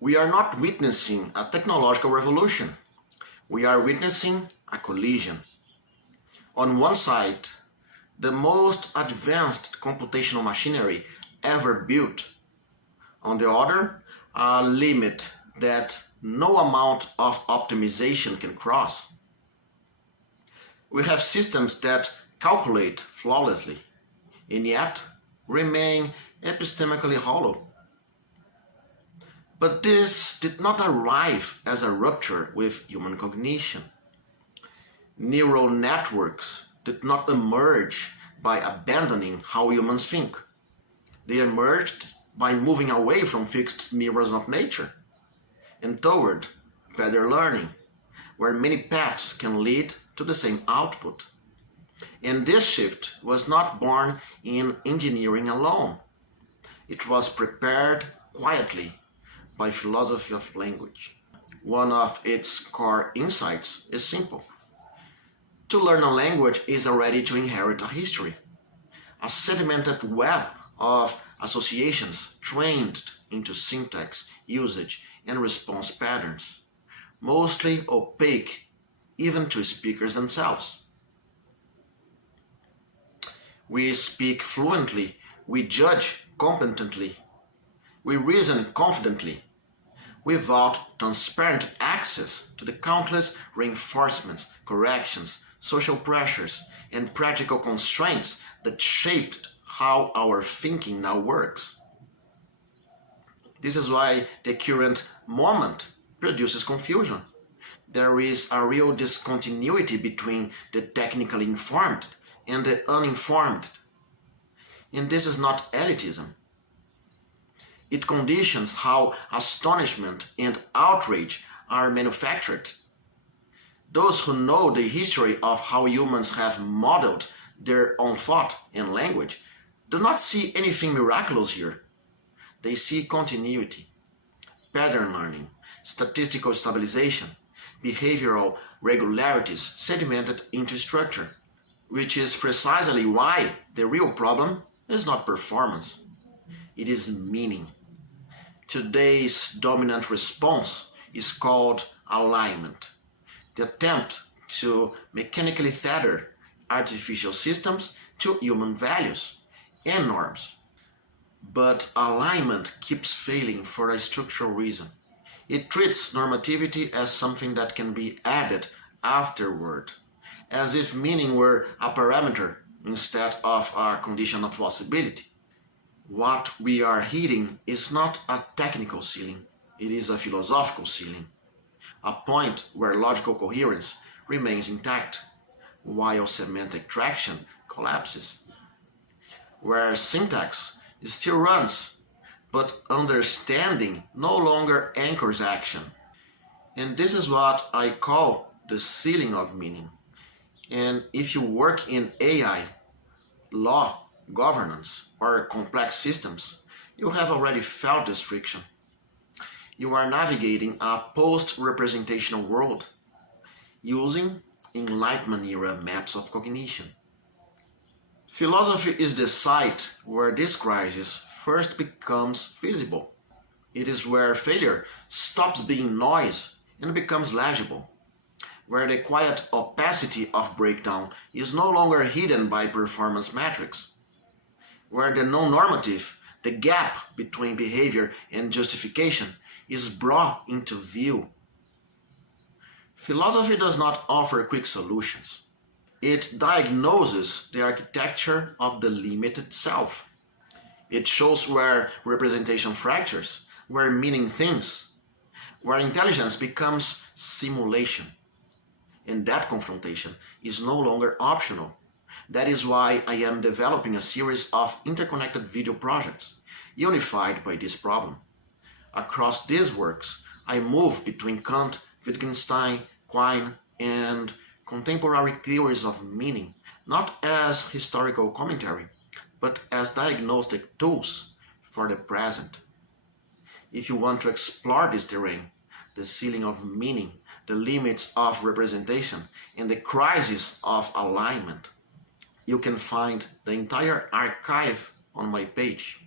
We are not witnessing a technological revolution. We are witnessing a collision. On one side, the most advanced computational machinery ever built. On the other, a limit that no amount of optimization can cross. We have systems that calculate flawlessly, and yet remain epistemically hollow. But this did not arrive as a rupture with human cognition. Neural networks did not emerge by abandoning how humans think. They emerged by moving away from fixed mirrors of nature and toward better learning, where many paths can lead to the same output. And this shift was not born in engineering alone. It was prepared quietly by philosophy of language. One of its core insights is simple. To learn a language is already to inherit a history, a sedimented web of associations trained into syntax, usage, and response patterns, mostly opaque even to speakers themselves. We speak fluently, we judge competently, we reason confidently, without transparent access to the countless reinforcements, corrections, social pressures, and practical constraints that shaped how our thinking now works. This is why the current moment produces confusion. There is a real discontinuity between the technically informed and the uninformed. And this is not elitism. It conditions how astonishment and outrage are manufactured. Those who know the history of how humans have modeled their own thought and language do not see anything miraculous here. They see continuity, pattern learning, statistical stabilization, behavioral regularities sedimented into structure, which is precisely why the real problem is not performance, it is meaning. Today's dominant response is called alignment, the attempt to mechanically tether artificial systems to human values and norms. But alignment keeps failing for a structural reason. It treats normativity as something that can be added afterward, as if meaning were a parameter instead of a condition of possibility. What we are hitting is not a technical ceiling, it is a philosophical ceiling, a point where logical coherence remains intact, while semantic traction collapses, where syntax still runs, but understanding no longer anchors action. And this is what I call the ceiling of meaning. And if you work in AI, law, governance, or complex systems, you have already felt this friction. You are navigating a post-representational world, using Enlightenment-era maps of cognition. Philosophy is the site where this crisis first becomes visible. It is where failure stops being noise and becomes legible, where the quiet opacity of breakdown is no longer hidden by performance metrics, where the non-normative, the gap between behavior and justification, is brought into view. Philosophy does not offer quick solutions. It diagnoses the architecture of the limit itself. It shows where representation fractures, where meaning thins, where intelligence becomes simulation. And that confrontation is no longer optional. That is why I am developing a series of interconnected video projects, unified by this problem. Across these works, I move between Kant, Wittgenstein, Quine, and contemporary theories of meaning, not as historical commentary, but as diagnostic tools for the present. If you want to explore this terrain, the ceiling of meaning, the limits of representation, and the crisis of alignment, you can find the entire archive on my page.